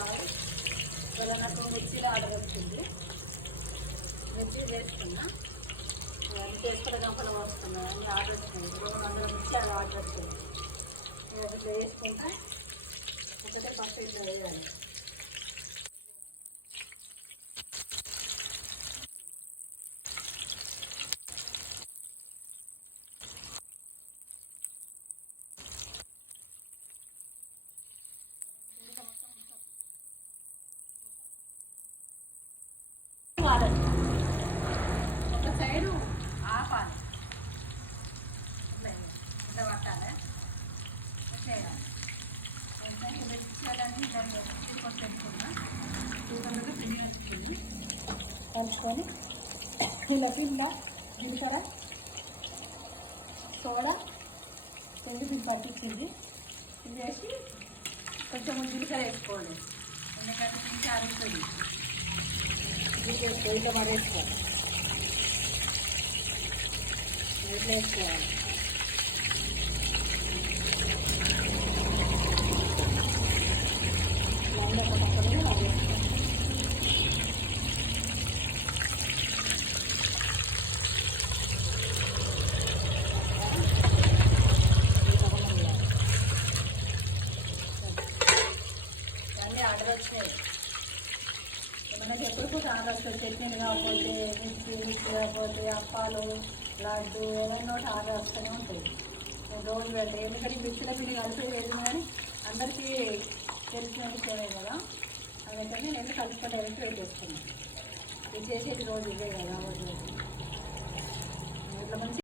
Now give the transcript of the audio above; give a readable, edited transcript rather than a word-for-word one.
కావాలి. ఇవాళ నాకు మిర్చిలో ఆర్డర్ వచ్చింది. మిర్చి చేసుకున్నా, చేసుకున్న గంపలు వస్తున్నా అన్ని ఆర్డర్ వచ్చింది. 200 మిర్చి ఆర్డర్ వచ్చింది. ఇట్లా వేసుకుంటా ఒకటే పప్పు ఇట్లా వేయాలి. ఒక సైడు ఆపాలి, ఇట్లా పట్టాలి, చేయాలి. మిర్చిలన్నీ తీసుకొచ్చి పెట్టుకున్నా. 200 పిండి వేసుకుంది కలుపుకొని ఇలా జీలకర్ర సోడా పిండి దీన్ని పట్టించింది. ఇది వేసి కొంచెం జీలకర్ర వేసుకోండి, ఎందుకంటే పిండి అరుగుతుంది. ఇట్లా మరేసుకోవాలి, ఇట్లా వేసుకోవాలి. అన్నీ ఆర్డర్ వచ్చినాయి. మనకి ఎప్పటికీ ఆర్డర్ వస్తుంది. చట్నీలు కాకపోతే, మిర్చి కాకపోతే, అప్పాలు, లడ్డు ఏమైనా ఒకటి ఆర్డర్ వస్తూనే ఉంటుంది. నేను రోజు వెళ్తాను, ఎందుకంటే మిర్చిలో పిండి కలిపి లేదు కానీ అందరికీ తెలిసిన విషయమే కదా. అందుకని నేను కలిసి డైరెక్ట్ పెట్టేస్తున్నాను. ఇది చేసేది రోజు ఇవే కదా. ఇట్లా మంచి